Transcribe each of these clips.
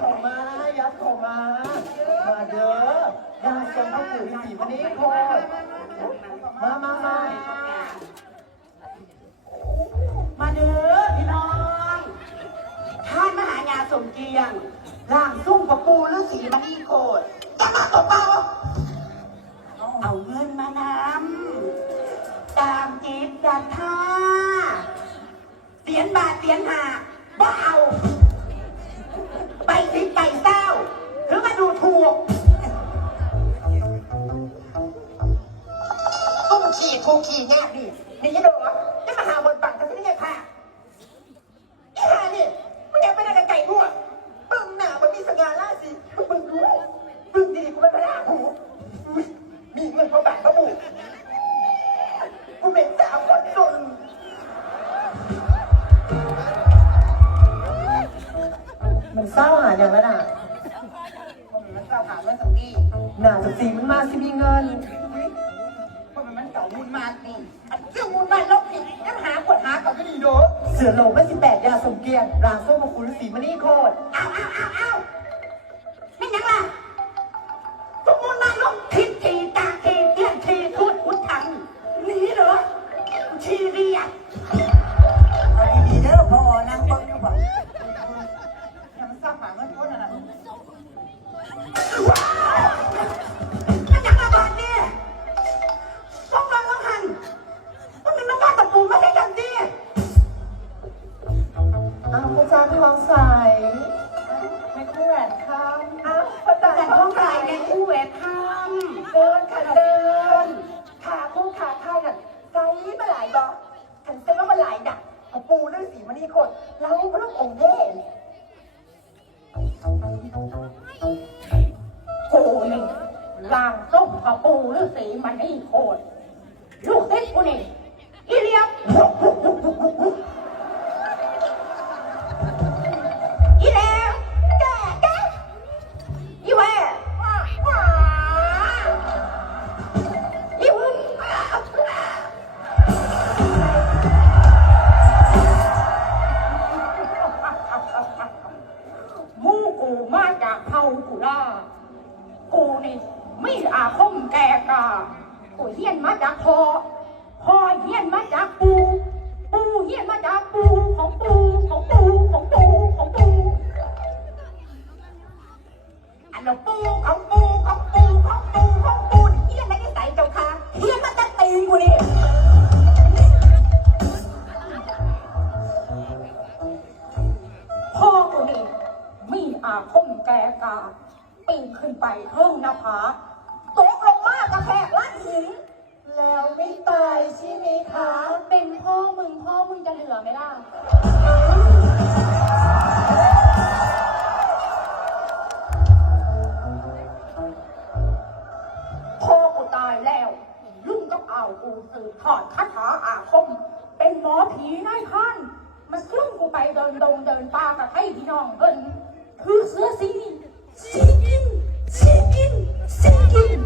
ข่มา ยัดข่มา มาเด้อยางทรงพระปู่ฤาษีวันนี้โคตรมามามามาเด้อพี่น้อง ท่านมหายาสมเกียงร่างซุ้มกับปู่ฤาษีมานี่โคตรจะมาตบเปล่าเอาเงินมานำตามจีบดัดท่าเสียนบาทเสียนหาบ้าเอา ตุ้มขี่ทูขี่แง่ดินี่ยะโดดจะมาหาบนปักกันที่นี่ไงค่ะอีห่านี่มึงอยากไปไหนกับไก่พวกมึงหนามันมีสง่าราศีมึงรู้มึงดีกูเป็นพระราหูอุ๊ยมีเงินพอแบกพระบุกูเป็นสาวคนจนมันเศร้าหาอย่างนั้นอะผมมันเก่าหาเรื่องสังดีหนาจะสีมันมาสิมีเงินผม มันเก่ามูลมาสิอันเรื่องมูลมาลบผิดยังหาขวดหาเขาก็ดีโดเสือโหลงไม่สิบแปดยาสมเกียรติรางทรงของปู่ฤาษีมณีโคตรอ้าวอ้าวอ้าวอ้าวไม่ยังล่ะาวพระเจ้าทองใสไม่คู่แหวนคำอ้าวพระแต่เจ้าทต้อองงใสใส่ในคู่แหวนทเดินค่ะเดินขาคู่ขาไทยกันไซมาหลายดอกขันเส้นว่ามาหลายดักของปู่ฤาษีมณีโคตรเราพระองค์เย่ำกูนี่ล่างส้มกับปูฤาษีมันนี่โคตรลูกติดกูนี่อีเลียม นนั้นปูของปูขอ นดงเดินป่ากับให้พี่น้องเอินคือเสื้อสีนี่สีกินสีกินสีกิน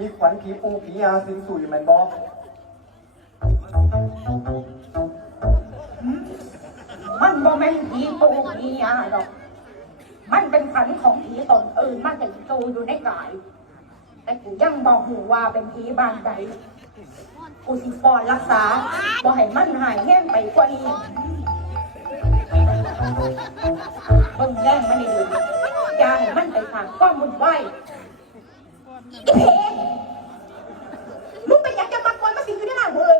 มีขวัญผีปูผียาสิงสู่อยู่แมนบอมันบ่แม่นผีปูผียาดอก มันเป็นขันของผีตนอื่นมาถึงตูอยู่ในกาย แต่กูยังบอกหูว่าเป็นผีบ้านใดกูสิปอนรักษาบ่ให้มันหายแห้งไปกว่านี้เบิ่งแย่งมันนี่เลยอย่าให้มันไปทางความมุ่นไหว อีเพลูกเป็นอยากจะมากวนมาสิงอยู่ในหน้ากูเลยแ